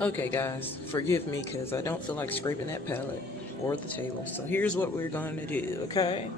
Okay guys, forgive me because I don't feel like scraping that palette or the table. So here's what we're going to do, okay?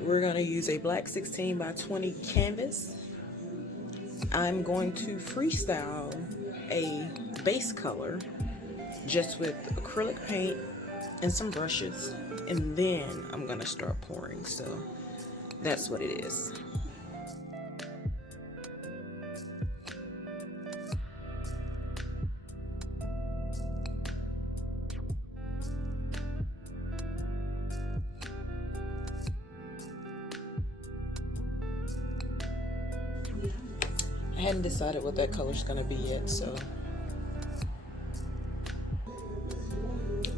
We're going to use a black 16 by 20 canvas. I'm going to freestyle a base color just with acrylic paint and some brushes, and then I'm going to start pouring. So that's what it is. I hadn't decided what that color's gonna be yet, so.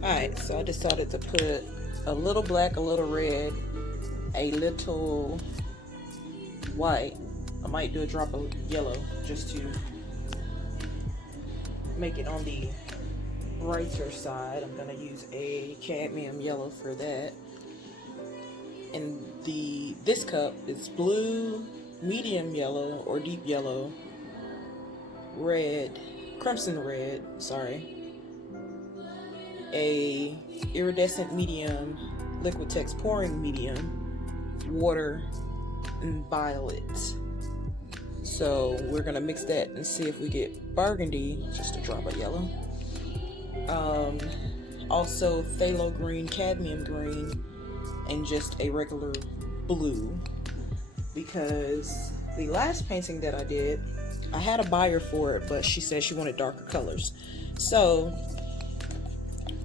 Alright, so I decided to put a little black, a little red, a little white. I might do a drop of yellow just to make it on the brighter side. I'm gonna use a cadmium yellow for that. And this cup is blue, medium yellow or deep yellow, red, crimson red, sorry, a iridescent medium, Liquitex pouring medium, water, and violet. So we're gonna mix that and see if we get burgundy, just a drop of yellow. Also phthalo green, cadmium green, and just a regular blue, because the last painting that I did, I had a buyer for it, but she said she wanted darker colors. So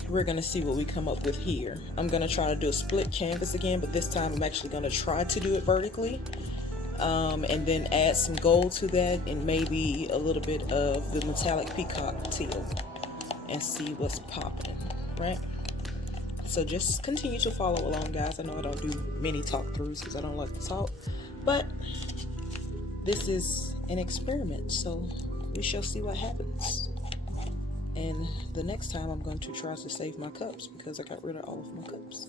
we're gonna see what we come up with here. I'm gonna try to do a split canvas again, but this time I'm actually gonna try to do it vertically, and then add some gold to that and maybe a little bit of the metallic peacock teal and see what's popping, right? So just continue to follow along, guys. I know I don't do many talk throughs because I don't like to talk, but this is an experiment, so we shall see what happens. And the next time I'm going to try to save my cups because I got rid of all of my cups.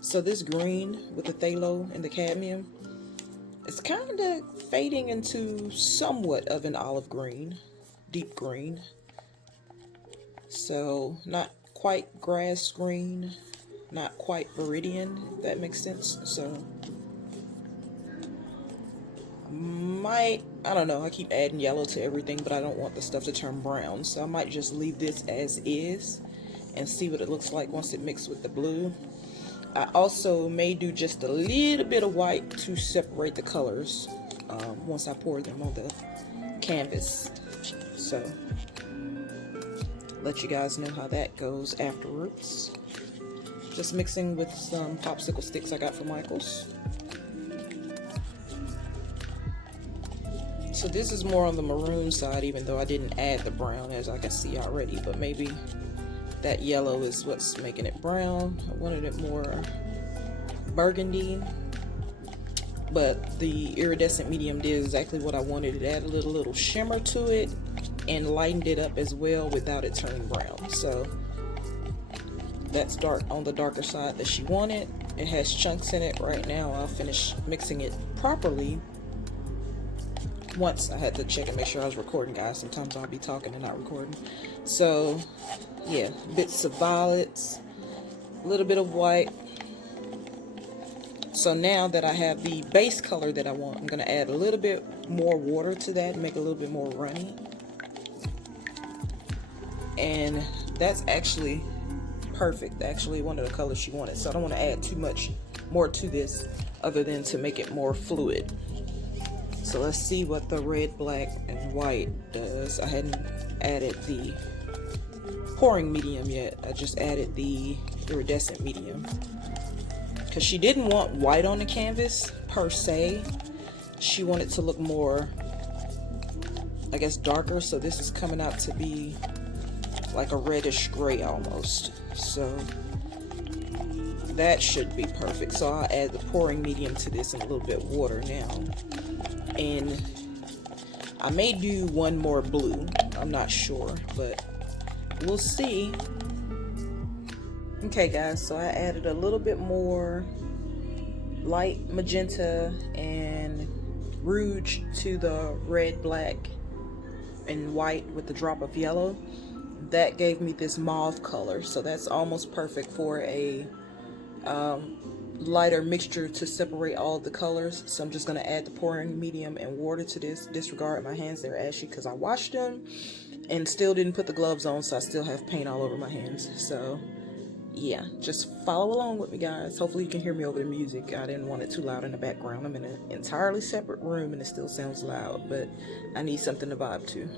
So this green with the phthalo and the cadmium, it's kind of fading into somewhat of an olive green, deep green. So not quite grass green, not quite viridian, if that makes sense. So I don't know, I keep adding yellow to everything, but I don't want the stuff to turn brown, so I might just leave this as is and see what it looks like once it mixes with the blue. I also may do just a little bit of white to separate the colors once I pour them on the canvas. So let you guys know how that goes afterwards. Just mixing with some popsicle sticks I got from Michael's. So this is more on the maroon side, even though I didn't add the brown, as I can see already, but maybe that yellow is what's making it brown. I wanted it more burgundy, but the iridescent medium did exactly what I wanted. It added a little shimmer to it and lightened it up as well without it turning brown. So that's dark on the darker side that she wanted. It has chunks in it right now. I'll finish mixing it properly once. I had to check and make sure I was recording, guys. Sometimes I'll be talking and not recording. So yeah, bits of violets, a little bit of white. So now that I have the base color that I want, I'm going to add a little bit more water to that and make it a little bit more runny. And that's actually perfect, actually one of the colors she wanted. So I don't want to add too much more to this other than to make it more fluid. So let's see what the red, black, and white does. I hadn't added the pouring medium yet. I just added the iridescent medium because she didn't want white on the canvas per se. She wanted to look more, I guess, darker. So this is coming out to be like a reddish gray almost. So that should be perfect. So I'll add the pouring medium to this and a little bit of water now. And I may do one more blue. I'm not sure, but we'll see. Okay guys, so I added a little bit more light magenta and rouge to the red, black, and white with a drop of yellow. that gave me this mauve color. So that's almost perfect for a lighter mixture to separate all of the colors. So I'm just going to add the pouring medium and water to this. Disregard my hands, they're ashy because I washed them and still didn't put the gloves on, so I still have paint all over my hands. So yeah, just follow along with me, guys. Hopefully you can hear me over the music. I didn't want it too loud in the background. I'm in an entirely separate room and it still sounds loud, but I need something to vibe to.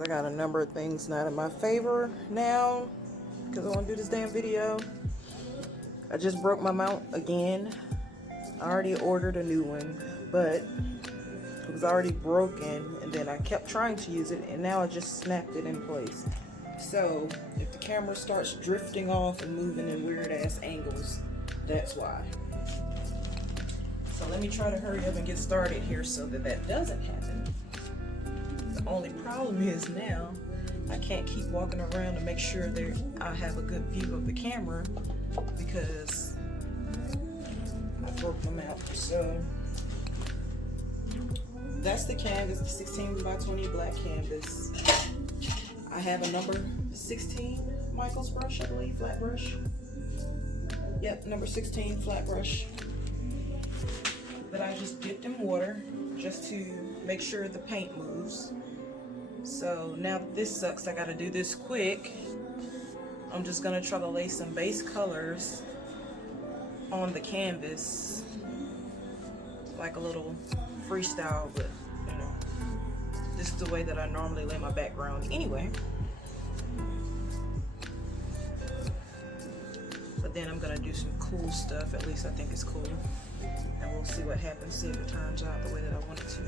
I got a number of things not in my favor now because I want to do this damn video. I just broke my mount again. I already ordered a new one, but it was already broken, and then I kept trying to use it, and now I just snapped it in place. So if the camera starts drifting off and moving in weird ass angles, that's why. So let me try to hurry up and get started here so that that doesn't happen. The only problem is now I can't keep walking around to make sure that I have a good view of the camera because I broke them out. So that's the canvas, the 16 by 20 black canvas. I have a number 16 Michael's brush, I believe, flat brush. Yep, number 16 flat brush that I just dipped in water just to make sure the paint moves. So now that this sucks, I gotta do this quick. I'm just gonna try to lay some base colors on the canvas, like a little freestyle, but you know, this is the way that I normally lay my background anyway. But then I'm gonna do some cool stuff, at least I think it's cool, and we'll see what happens, see if it turns out the way that I want it to.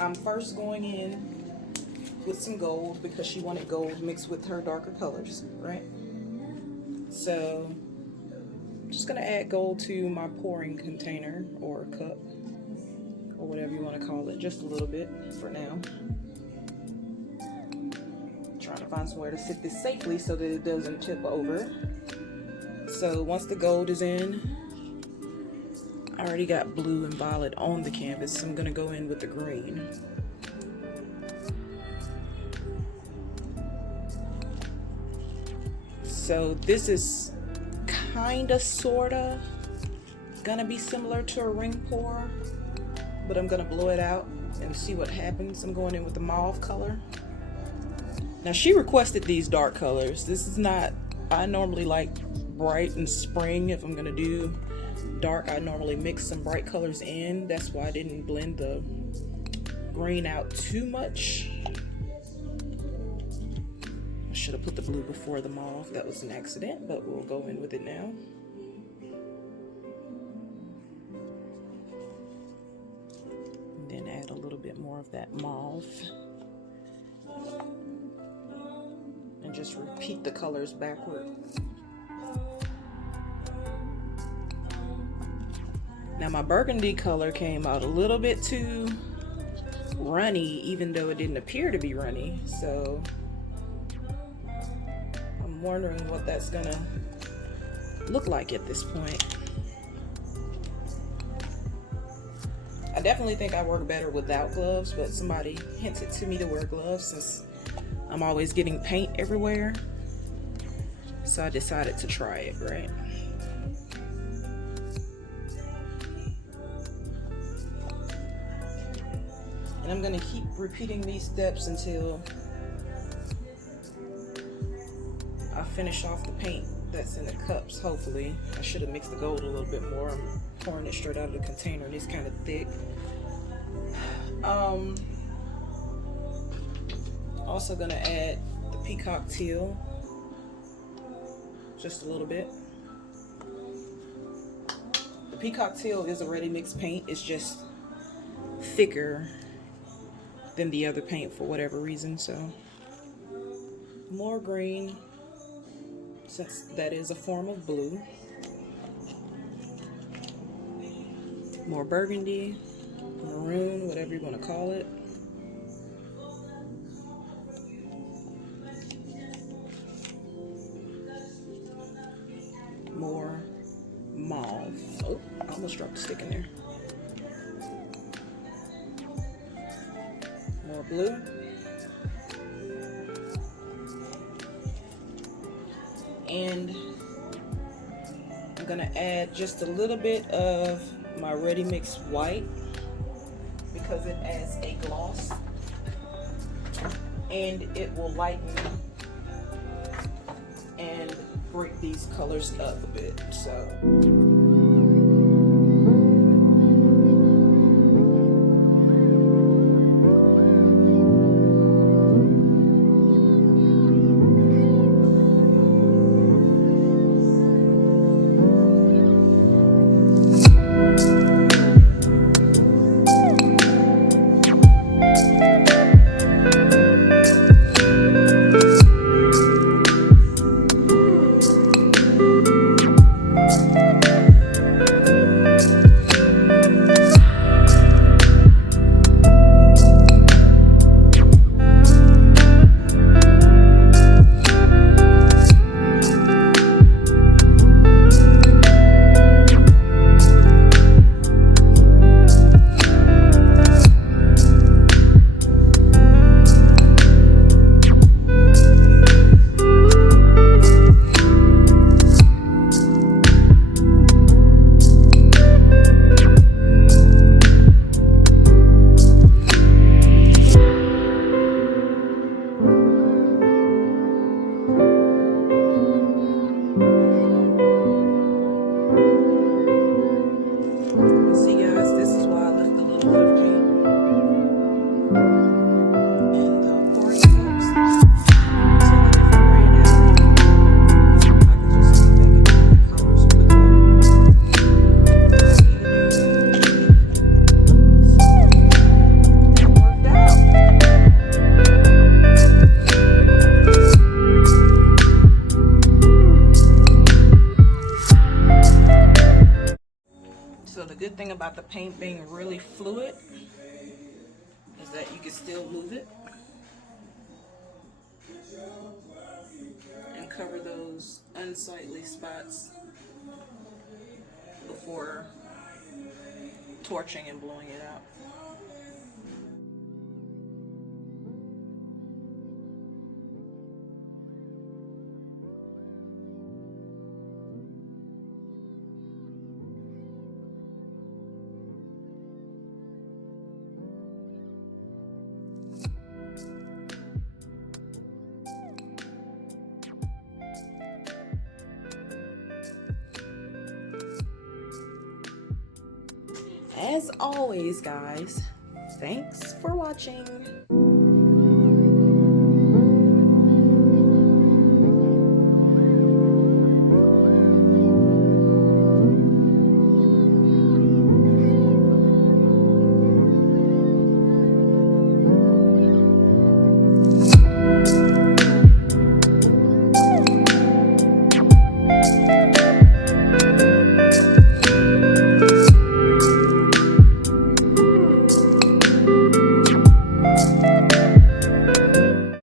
I'm first going in with some gold because she wanted gold mixed with her darker colors, right? So I'm just gonna add gold to my pouring container or cup or whatever you want to call it, just a little bit for now. Trying to find somewhere to sit this safely so that it doesn't tip over. So once the gold is in, I already got blue and violet on the canvas, so I'm gonna go in with the green. So this is kinda, sorta gonna be similar to a ring pour, but I'm gonna blow it out and see what happens. I'm going in with the mauve color. Now she requested these dark colors. This is not, I normally like bright and spring. If I'm gonna do dark, I normally mix some bright colors in. That's why I didn't blend the green out too much. I should have put the blue before the mauve. That was an accident, but we'll go in with it now. And then add a little bit more of that mauve. And just repeat the colors backward. Now my burgundy color came out a little bit too runny, even though it didn't appear to be runny. So I'm wondering what that's gonna look like at this point. I definitely think I work better without gloves, but somebody hinted to me to wear gloves since I'm always getting paint everywhere. So I decided to try it, right? And I'm gonna keep repeating these steps until I finish off the paint that's in the cups, hopefully. I should have mixed the gold a little bit more. I'm pouring it straight out of the container and it's kind of thick. Also gonna add the peacock teal, just a little bit. The peacock teal is a ready mix paint. It's just thicker than the other paint for whatever reason. So more green, since that is a form of blue. More burgundy, maroon, whatever you want to call it. More mauve. Oh, I almost dropped a stick in there. More blue. And I'm gonna add just a little bit of my ready mix white because it adds a gloss and it will lighten and break these colors up a bit. So the good thing about the paint being really fluid is that you can still move it and cover those unsightly spots before torching and blowing it out. As always, guys, thanks for watching.